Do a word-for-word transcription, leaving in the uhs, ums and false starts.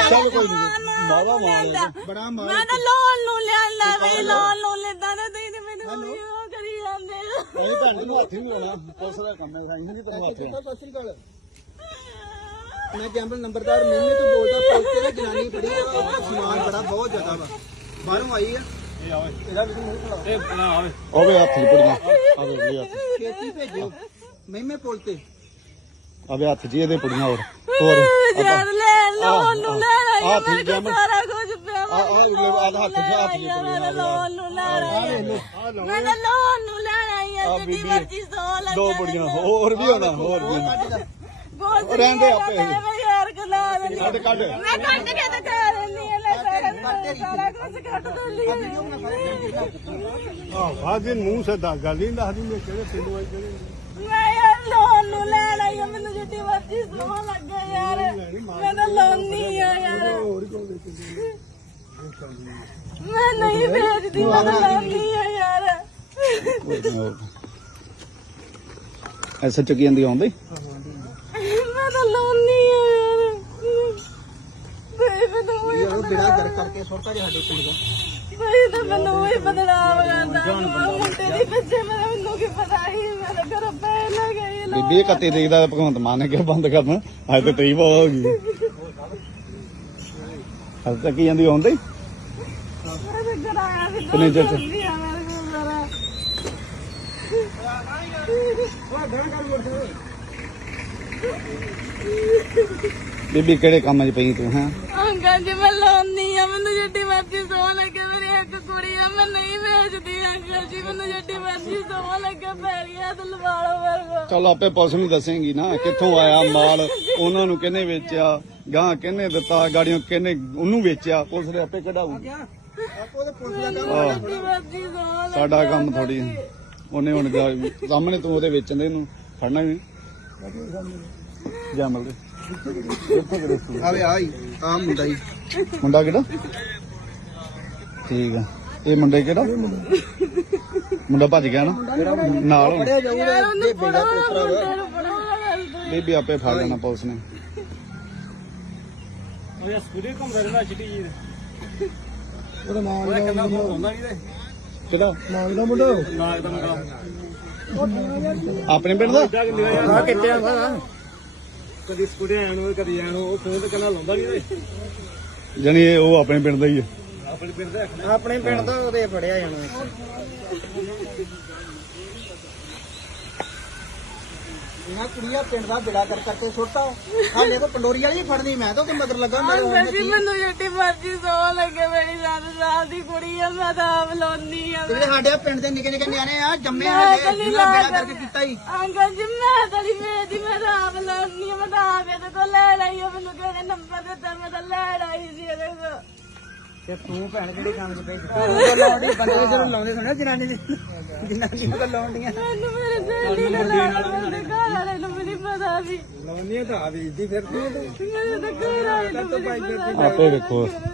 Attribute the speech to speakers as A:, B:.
A: ਚੱਲ ਕੋਈ ਨਹੀਂ ਮਾਵਾ ਮਾਰ ਬੜਾ ਮਾਰ
B: ਮੈਂ ਤਾਂ ਲੋਨ ਨੂੰ ਲੈਣਾ ਬਈ ਲੋਨ ਨੂੰ ਲੈਂਦਾ ਨਾ ਤੁਸੀਂ ਤੇ ਮੈਨੂੰ ਉਹ ਕਰੀ ਜਾਂਦੇ
A: ਨਹੀਂ ਭੈਣ ਨੂੰ ਹੱਥ ਨਹੀਂ ਲਾਉਣਾ ਪੁਲਿਸ ਦਾ ਕੰਮ ਹੈ ਸਾਈਂ ਨਹੀਂ ਪਰਵਾਹ
C: ਸਤਿ ਸ੍ਰੀ ਅਕਾਲ ਮੈਂ ਜੰਬਲ ਨੰਬਰਦਾਰ ਮੇਮੇ ਤੋਂ ਬੋਲਦਾ ਪੁਲਿਸ ਤੇ ਜਨਾਨੀ ਫੜੀ ਆ ਉਹਦਾ ਸਮਾਨ ਬੜਾ ਬਹੁਤ ਜ਼ਿਆਦਾ ਵਾ ਬਾਹਰੋਂ ਆਈ ਆ
A: ਇਹ ਆਵੇ
C: ਇਹਦਾ ਵੀ ਮੂੰਹ ਖੜਾ
A: ਇਹ ਬਣਾ ਆਵੇ ਆਵੇ ਹੱਥ ਲਿਪੜੀਆਂ ਆਵੇ ਇਹ ਹੱਥ
C: ਛੇਤੀ ਭੇਜੋ ਮੇਮੇ ਪੁਲ ਤੇ
A: ਆਵੇ ਹੱਥ ਜੀ ਇਹਦੇ ਪੁੜੀਆਂ ਹੋਰ ਹੋਰ
B: ਯਾਰ ਲੈ ਲੋਨ ਨੂੰ ਲੈਣਾ
A: ਆ
B: ਯਾਰ
A: ਠੀਕ ਹੈ
B: ਮੇਰੇ ਸਾਰਾ ਕੁਝ ਪਿਆ
A: ਆ ਆ ਆ ਹੱਥ ਜੀ ਹੱਥ ਜੀ
B: ਮੈਂ ਲੋਨ ਨੂੰ ਲੈਣਾ ਮੈਂ ਤਾਂ ਲੋਨ ਨੂੰ ਲੈਣਾ ਯਾਰ ਜਿੱਦੀ ਮਰਜ਼ੀ ਸੌ ਲੱਗੇ
A: ਦੋ ਪੁੜੀਆਂ ਹੋਰ ਵੀ ਹੋਣਾ ਹੋਰ ਵੀ
B: ਗੋਲ
A: ਰਹਿੰਦੇ ਆਪੇ
B: ਯਾਰ ਗਲਾ ਦੇ
A: ਕੱਢ ਕੱਢ
B: ਮੈਂ ਕੱਢ ਕੇ ਤਾਂ ਕਰ ਲੈਂਦੀ ਆ ਲੈ ਸਾਰਾ ਸਾਰਾ ਕੁਝ ਕੱਢ ਦਿੰਦੀ ਆ
A: ਆਹ ਆਦੇ ਮੂੰਹ ਸੇ ਦਾ ਗੱਲ ਨਹੀਂ ਦੱਸਦੀ ਮੈਂ ਕਿਹੜੇ ਪਿੰਡੋਂ ਆਈ ਕਿਹੜੇ
B: ਮੈਂ ਯਾਰ ਲੋਨ ਨੂੰ ਲੈਣ ਆਈ ਆ ਮੈਨੂੰ ਜਿੱਡੀ ਮਰਜ਼ੀ ਸੌ ਲੱਗੇ ਯਾਰ ਮੈਂ ਤਾਂ ਲੋਨੀ ਆ ਯਾਰ ਮੈਂ ਨਹੀਂ ਵੇਚਦੀ ਮੈਂ ਤਾਂ ਲੋਨੀ ਆ ਯਾਰ
A: ਐਸਾ ਚੱਕੀ ਜਾਂਦੀ ਆਉਂਦੀ
B: ਮੈਂ ਤਾਂ ਲੋਨੀ ਆ ਯਾਰ ਬਈ ਮੈਨੂੰ ਉਹੀ
C: ਉਹ ਬਿੜਾ ਦਰ ਕਰਕੇ ਸੁੱਟਾ ਜੇ ਸਾਡੇ ਪਿੰਡ ਦਾ
B: ਬਈ ਤਾਂ ਮੈਨੂੰ ਉਹੀ ਬਦਲਾਵ ਕਰਦਾ ਮੁੰਡੇ ਦੀ ਬੱਚੇ ਮੈਨੂੰ ਕੀ ਪਤਾ ਸੀ ਮੈਂ ਤਾਂ ਘਰੋਂ ਪੈ ਨਾ ਗਈ
A: ਬੀਬੀ ਕੱਤੇ ਦੇਖਦਾ ਭਗਵੰਤ ਮਾਨ ਨੇ ਕਿਹਾ ਬੰਦ ਕਰਨਾ ਅੱਜ ਤੇ ਤੇਈ ਹੋ ਗਈ ਹਲ ਤੱਕ ਜਾਂਦੀ ਆਉਂਦੀ
B: ਮੈਂ ਤਾਂ ਘਰ ਆਇਆ ਸੀ
A: ਕਿੰਨੇ ਚਿਰ ਚ?
B: ਮੇਰੇ ਕੋਲ ਜ਼ਰਾ
A: ਬੀਬੀ ਕਿਹੜੇ ਕੰਮ 'ਚ ਪਈ ਤੂੰ ਹੈਂ
B: ਅੰਕਲ ਜੀ ਮੈਂ ਲਾਉਣੀ ਆ ਮੈਨੂੰ ਜਿੱਡੀ ਮਰਜ਼ੀ ਸੌ ਲੱਗੇ ਮੇਰੀ ਇੱਕ ਕੁੜੀ ਆ ਮੈਂ ਨਹੀਂ ਵੇਚਦੀ ਅੰਕਲ ਜੀ ਮੈਨੂੰ ਜਿੱਡੀ ਮਰਜ਼ੀ ਸੌ ਲੱਗੇ ਪੈਰੀਆਂ ਤੇ ਲਵਾ ਲਓ ਮੇਰੇ ਕੋਲ
A: ਚੱਲ ਆਪੇ ਪੁਲਿਸ ਨੂੰ ਦੱਸੇਂਗੀ ਨਾ ਕਿੱਥੋਂ ਆਇਆ ਮਾਲ ਉਹਨਾਂ ਨੂੰ ਕਿਹਨੇ ਵੇਚਿਆ ਗਾਂ ਕਿਹਨੇ ਦਿੱਤਾ ਗਾੜੀਆਂ ਕਿਹਨੇ ਉਹਨੂੰ ਵੇਚਿਆ ਪੁਲਿਸ ਦੇ ਆਪੇ ਕਢਾਊ
C: ਆਪੋ ਤੇ ਪੁਲਿਸ ਦਾ ਕੰਮ
A: ਆਹ,
B: ਜਿੱਡੀ ਮਰਜ਼ੀ ਸੌ ਲੱਗੇ
A: ਸਾਡਾ ਕੰਮ ਥੋੜੀ ਉਹਨੇ ਹੁਣ ਜਾ- ਸਾਹਮਣੇ ਤੂੰ ਉਹਦੇ ਵੇਚਣ ਦੇ ਇਹਨੂੰ ਫੜਨਾ ਵੀ ਜਾ ਮਿਲਦੇ
C: ਆਵੇ ਆਈ ਆ ਮੁੰਡਾ ਹੀ
A: ਮੁੰਡਾ ਕਿਹੜਾ ਠੀਕ ਆ ਇਹ ਮੁੰਡੇ ਕਿਹੜਾ ਮੁੰਡਾ ਭੱਜ ਗਿਆ ਨਾ ਨਾਲ ਹੁਣ।
C: ਫੜਿਆ ਜਾਊਗਾ
B: ਯਾਰ ਉਹਨੂੰ
C: ਬੇਬੇ ਦਾ
B: ਪੜੋ
C: ਪੋਤਰਾ ਵਾ
B: ਮੁੰਡੇ ਨੂੰ ਪੜੋ ਗੱਲ ਤੋਂ
A: ਬੀਬੀ ਆਪੇ ਫੜ ਲੈਣਾ ਪੁਲਿਸ ਨੇ
D: ਉਹ ਯਾ ਸਕੂਲੇ ਘੁੰਮਦਾ ਰਹਿੰਦਾ ਚਿੱਟੀ ਜੀ
C: ਉਹਦਾ ਨਾਮ
D: ਉਹਦਾ ਕਿੰਨਾ ਫੋਨ ਆਉਂਦਾ ਨਹੀਂ ਤੇ
A: ਕਿਹੜਾ
C: ਨਾਮ ਦਾ ਮੁੰਡਾ
D: ਨਾਗ ਦਾ ਮੁੰਡਾ
A: ਆਪਣੇ ਪਿੰਡ ਦਾ
D: ਆ ਕਿੱਥੇ ਆ ਕਦੀ ਸਕੂਲੇ ਆਣ ਨੂੰ ਕਦੀ ਆਣ ਉਹ ਫੋਨ ਤੇ ਕਿੰਨਾ ਲਾਉਂਦਾ ਨਹੀਂ ਤੇ
A: ਜਾਣੀ ਇਹ ਉਹ ਆਪਣੇ ਪਿੰਡ ਦਾ ਹੀ ਆ
D: ਆਪਣੇ ਪਿੰਡ ਦਾ
C: ਆਪਣੇ ਪਿੰਡ ਦਾ ਉਹਦੇ ਫੜਿਆ ਜਾਣਾ ਇਹਨਾਂ ਕੁੜੀਆਂ ਪਿੰਡ ਦਾ ਬਿੜਾ ਕਰ ਕਰਕੇ ਸੁੱਟਾ ਹਾਲੇ ਤਾਂ ਪੰਡੋਰੀ ਵਾਲੀ ਫੜਨੀ ਮੈਂ ਤਾਂ ਉਹਦੇ ਮਗਰ ਲੱਗਾ ਮੇਰੇ
B: ਅੰਕਲ ਜੀ ਮੈਨੂੰ ਜਿੱਡੀ ਮਰਜ਼ੀ ਸੌ ਲੱਗੇ ਮੇਰੀ ਸੱਤ ਸਾਲ ਦੀ ਕੁੜੀ ਆ ਮੈਂ ਤਾਂ ਆਪ ਲਾਉਣੀ ਆ
C: ਜਿਹੜੇ ਸਾਡੇ ਪਿੰਡ ਦੇ ਨਿੱਕੇ ਨਿੱਕੇ ਨਿਆਣੇ ਆ ਜੰਮੇ ਹਲੇ ਜਿਹਨਾਂ ਬਿੜਾ ਕਰਕੇ ਕੀਤਾ ਹੀ
B: ਅੰਕਲ ਜੀ ਮੈਂ ਤਾਂ ਨਹੀਂ ਵੇਚਦੀ ਮੈਂ ਤਾਂ ਆਪ ਲਾਉਣੀ ਆ ਮੈਂ ਤਾਂ ਆਪ ਇਹਦੇ ਕੋਲ ਲੈ ਲਈ ਆ ਮੈਨੂੰ ਕਿਹਨੇ ਨੰਬਰ ਦਿੱਤਾ ਮੈਂ ਤਾਂ ਲੈ ਲਈ ਸੀ ਇਹਦੇ ਕੋਲ
C: ਤੇ ਤੂੰ ਭੈਣ ਕਿਹੜੇ ਕੰਮ 'ਚ ਪਈ ਤੂੰ ਲਾਉਂਦੀ ਬੰਦੇ ਜਦੋਂ ਲਾਉਂਦੇ ਸੁਣਿਆ ਜਨਾਨੀ ਜਨਾਨੀ ਨੂੰ ਲਾਉਂਦੀਆਂ
B: ਮੈਨੂੰ ਮੇਰੇ ਸਹੇਲੀ ਨੇ ਲਾਇਆ ਮੇਰੇ ਘਰ ਵਾਲੇ ਨੂੰ ਵੀ ਨਹੀਂ ਪਤਾ ਸੀ
C: ਲਾਉਂਦੀਆਂ ਤਾਂ ਆ ਵੇਚਦੀ ਫਿਰਦੀ
B: ਮੇਰੇ ਤਾਂ ਘਰ ਵਾਲੇ ਨੂੰ ਵੀ ਨਹੀਂ ਪਤਾ
A: ਆਪੇ ਵੇਖੋ